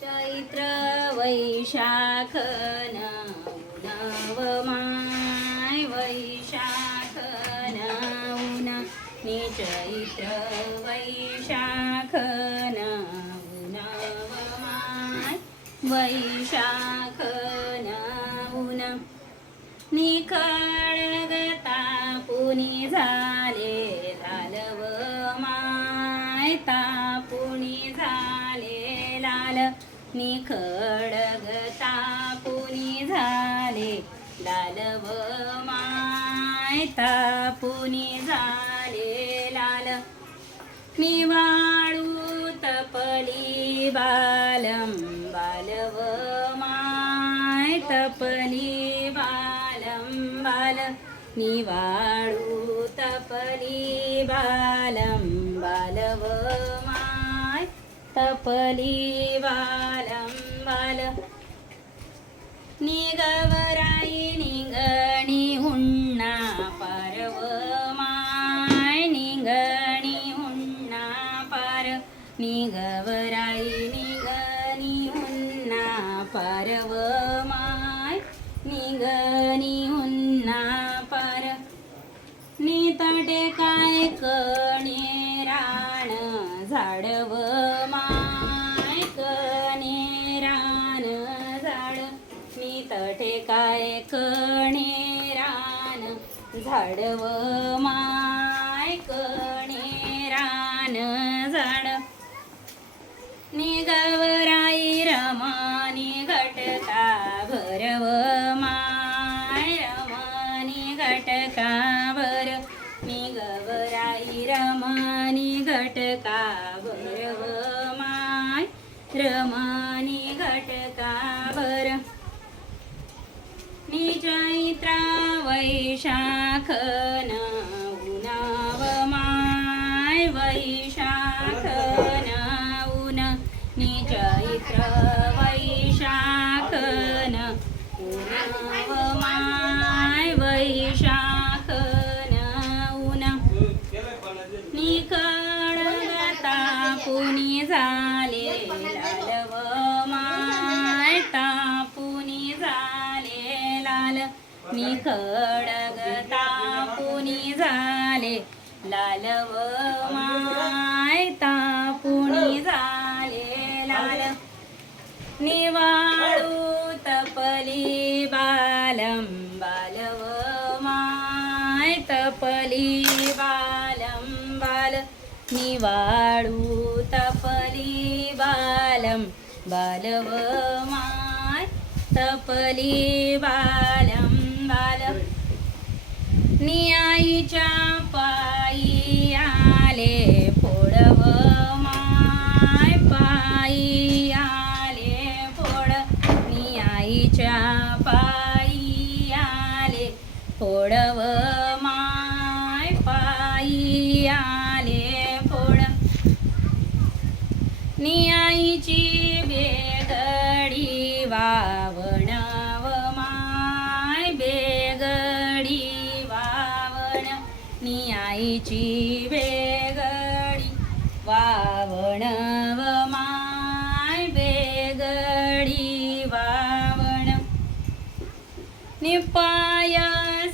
चैत्र वैशाख नव माय वैशाख नऊन नि चैत्र वैशाख नव माय वैशाख नऊन निखळगता निखळगता पुनी झाले. लालव मायता तापुनी झाले. लाल निवाळू तपली बालम बालव माय तपली बालम बाल निवाळू तपली बालम बालव तपली बालम बाल निगवराई निगणी हुन्ना पारव माय निगणी हुन्ना पार निगवराई निगणी हुन्ना पारव माय निगणी हुन्ना पार नितटे काय कणे राण झाडव कणेरान रान झाडव माय कणेरान झाड. निगवराई रमानी घटका भरव माय रमानी घटका भर. निगवराई रमानी घटका भरव माय रमानी घटका भर निचैत्रा वैशाख नव माय वैशाख नऊन निचैत्र वैशाख नव माय वैशाख नऊन निखळगता कुणी झाले खडगता पुनी झाले. लालव मायता तापुनी झाले. लाल निवाळू तपली बालम बालव माय तपली बालम बाल निवाळू तपली बालम बालव माय तपली बालम बाल नियाईच्या पायी आले फोडव माय पायी आले फोड. नियाईच्या पायी आले फोडव माय पायी आले फोड. नियाईची बेगडी वावणव माय बेगडी. नियाईची बेगडी वावणव माय बेगडी वावण. निपाय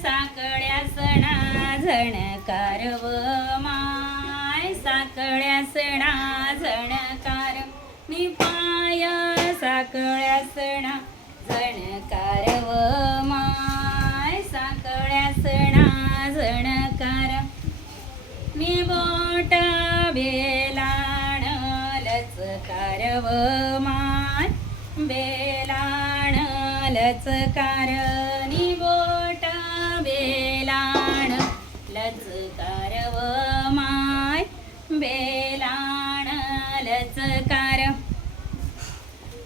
साकळ्या सणा झणकार व माय साकळ्या सणा झणकार निपाय साकळ्या सणा झणकार लचकार व माय बेलाण लचकार नि बोट बेलाण लचकार व माय बेलाण लचकार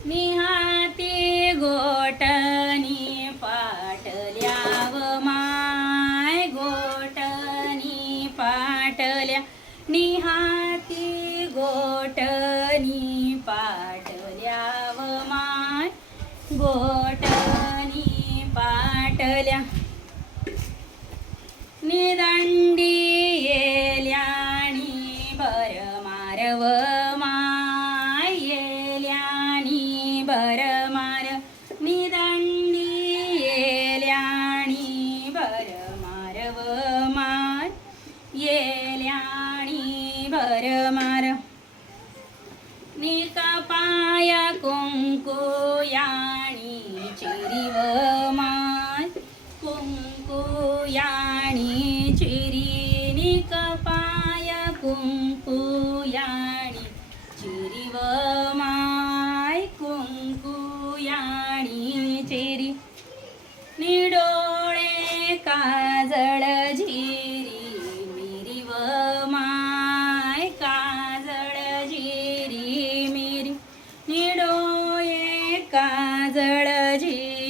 निहाती गोटनी पाटल्या व माय गोटनी पाटल्या. निहाती गोटनी पाटल्या व माय गोटनी पाटल्या निदांडी निकपाया कुंकुयाणी चिरिव माय कुंकुयाणी चिरी निकपाया कुंकुयाणी चिरिव माय कुंकुयाणी चिरी. निडोळे काजळ કાગળજી